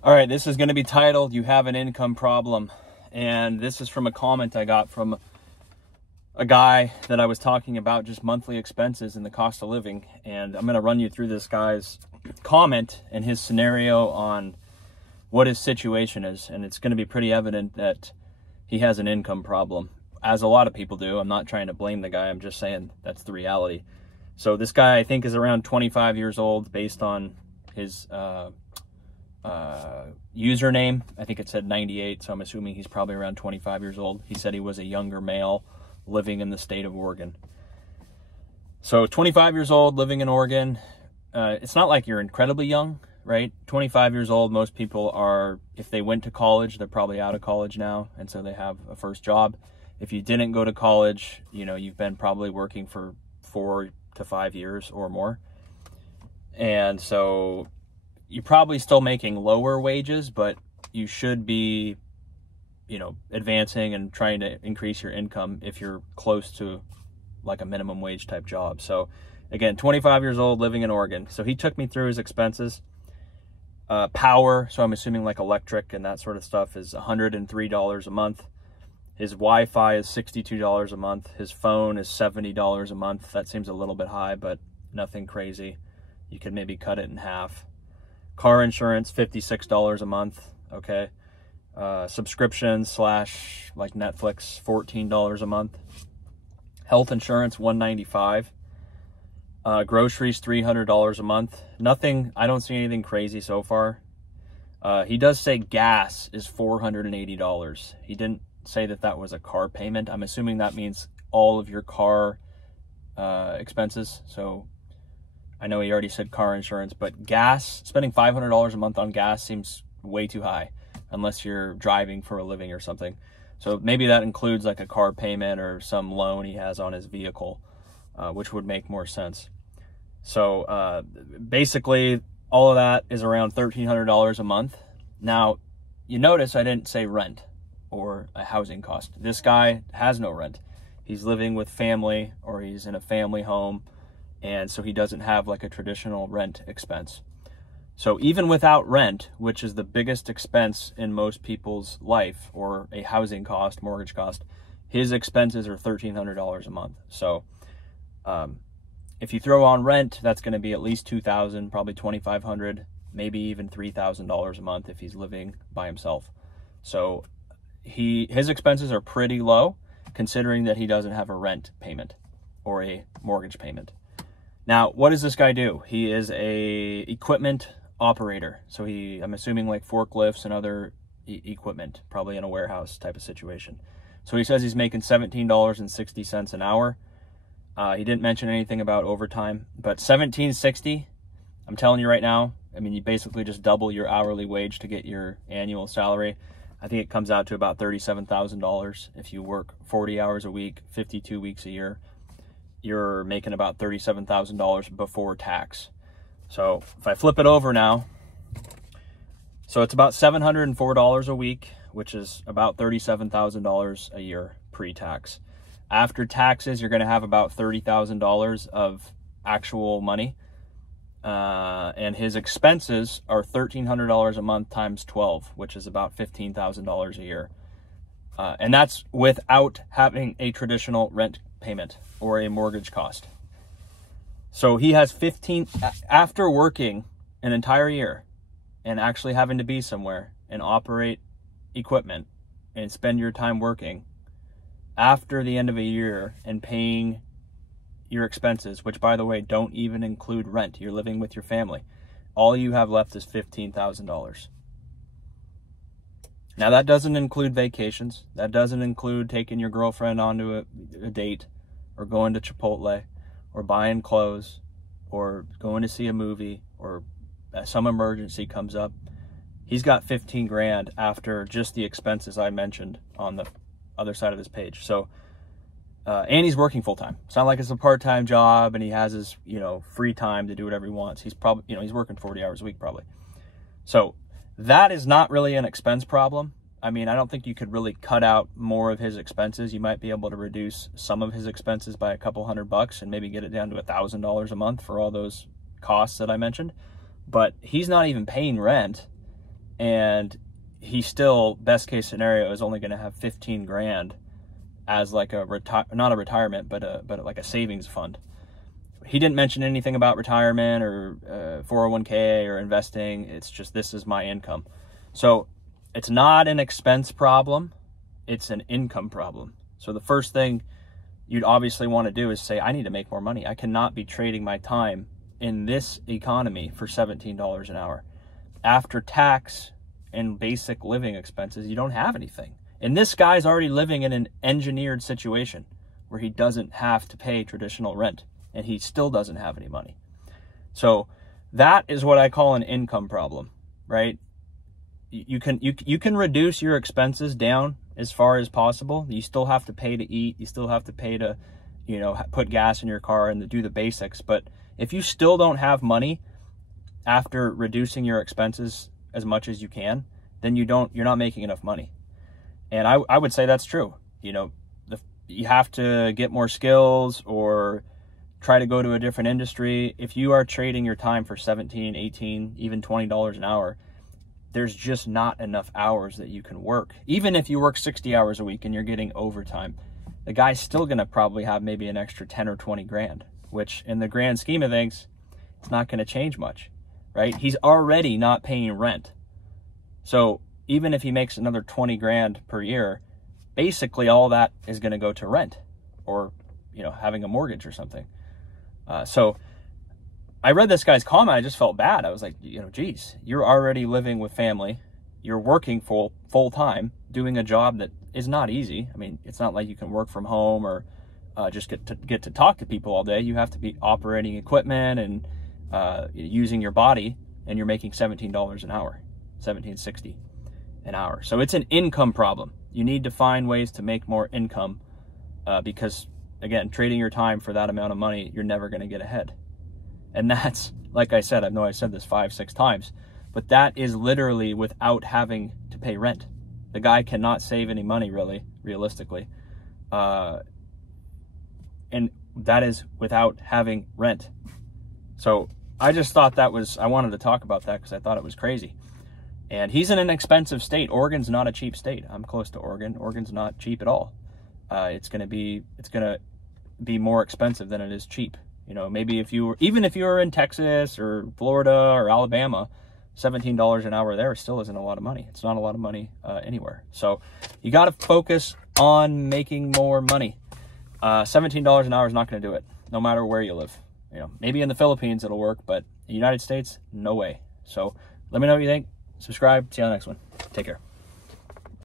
All right, this is going to be titled, You Have an Income Problem. And this is from a comment I got from a guy that I was talking about just monthly expenses and the cost of living. And I'm going to run you through this guy's comment and his scenario on what his situation is. And it's going to be pretty evident that he has an income problem, as a lot of people do. I'm not trying to blame the guy. I'm just saying that's the reality. So this guy, I think, is around 25 years old based on his username. I think it said 98, so I'm assuming he's probably around 25 years old. He said he was a younger male living in the state of Oregon. So 25 years old, living in Oregon. It's not like you're incredibly young, right? 25 years old, most people are, if they went to college, they're probably out of college now, and so they have a first job. If you didn't go to college, you know, you've been probably working for 4 to 5 years or more. And so you're probably still making lower wages, but you should be, you know, advancing and trying to increase your income if you're close to like a minimum wage type job. So again, 25 years old, living in Oregon. So he took me through his expenses. Power, so I'm assuming like electric and that sort of stuff, is $103 a month. His Wi-Fi is $62 a month. His phone is $70 a month. That seems a little bit high, but nothing crazy. You could maybe cut it in half. Car insurance, $56 a month, okay? Subscriptions / like Netflix, $14 a month. Health insurance, $195. Groceries, $300 a month. Nothing, I don't see anything crazy so far. He does say gas is $480. He didn't say that that was a car payment. I'm assuming that means all of your car expenses. So I know he already said car insurance, but gas, spending $500 a month on gas seems way too high unless you're driving for a living or something. So maybe that includes like a car payment or some loan he has on his vehicle, which would make more sense. So basically all of that is around $1,300 a month. Now, you notice I didn't say rent or a housing cost. This guy has no rent. He's living with family, or he's in a family home, and so he doesn't have like a traditional rent expense. So even without rent, which is the biggest expense in most people's life, or a housing cost, mortgage cost, his expenses are $1,300 a month. So if you throw on rent, that's going to be at least $2,000, probably $2,500, maybe even $3,000 a month if he's living by himself. So his expenses are pretty low, considering that he doesn't have a rent payment or a mortgage payment. Now, what does this guy do? He is a equipment operator. So I'm assuming like forklifts and other equipment, probably in a warehouse type of situation. So he says he's making $17.60 an hour. He didn't mention anything about overtime, but $17.60, I'm telling you right now, I mean, you basically just double your hourly wage to get your annual salary. I think it comes out to about $37,000 if you work 40 hours a week, 52 weeks a year. You're making about $37,000 before tax. So if I flip it over now, so it's about $704 a week, which is about $37,000 a year pre-tax. After taxes, you're going to have about $30,000 of actual money. And his expenses are $1,300 a month times 12, which is about $15,000 a year. And that's without having a traditional rent payment or a mortgage cost. So he has after working an entire year and actually having to be somewhere and operate equipment and spend your time working, after the end of a year and paying your expenses, which by the way, don't even include rent. You're living with your family. All you have left is $15,000. Now that doesn't include vacations. That doesn't include taking your girlfriend onto a date, or going to Chipotle, or buying clothes, or going to see a movie, or some emergency comes up. He's got 15 grand after just the expenses I mentioned on the other side of this page. So, and he's working full time. It's not like it's a part-time job and he has his, free time to do whatever he wants. He's probably, he's working 40 hours a week probably. So that is not really an expense problem. I mean, I don't think you could really cut out more of his expenses. You might be able to reduce some of his expenses by a couple $100 and maybe get it down to $1,000 a month for all those costs that I mentioned. But he's not even paying rent. and he still, best case scenario, is only going to have 15 grand as like a not a retirement, but like a savings fund. He didn't mention anything about retirement or 401k or investing. It's just, this is my income. So it's not an expense problem, it's an income problem. So the first thing you'd obviously want to do is say, I need to make more money. I cannot be trading my time in this economy for $17 an hour. After tax and basic living expenses, you don't have anything. And this guy's already living in an engineered situation where he doesn't have to pay traditional rent, and he still doesn't have any money. So that is what I call an income problem, right? You can reduce your expenses down as far as possible. You still have to pay to eat. You still have to pay to, you know, put gas in your car and to do the basics. But if you still don't have money after reducing your expenses as much as you can, then you're not making enough money. And I would say that's true. You know, you have to get more skills or try to go to a different industry. If you are trading your time for 17, 18, even $20 an hour, there's just not enough hours that you can work. Even if you work 60 hours a week and you're getting overtime, the guy's still going to probably have maybe an extra 10 or 20 grand, which in the grand scheme of things, it's not going to change much, right? He's already not paying rent. So even if he makes another 20 grand per year, basically all that is going to go to rent or, you know, having a mortgage or something. So I read this guy's comment. I just felt bad. I was like, you know, geez, you're already living with family. You're working full time, doing a job that is not easy. I mean, it's not like you can work from home or just get to talk to people all day. You have to be operating equipment and using your body, and you're making $17 an hour, $17.60 an hour. So it's an income problem. You need to find ways to make more income because, again, trading your time for that amount of money, you're never going to get ahead. And that's, like I said, I know I said this 5-6 times, but that is literally without having to pay rent. The guy cannot save any money, really, realistically. And that is without having rent. So I just thought I wanted to talk about that because I thought it was crazy. And he's in an expensive state. Oregon's not a cheap state. I'm close to Oregon. Oregon's not cheap at all. It's going to be more expensive than it is cheap. You know, maybe even if you were in Texas or Florida or Alabama, $17 an hour there still isn't a lot of money. It's not a lot of money anywhere. So you got to focus on making more money. $17 an hour is not going to do it, no matter where you live. You know, maybe in the Philippines it'll work, but in the United States, no way. So let me know what you think. Subscribe. See you on the next one. Take care.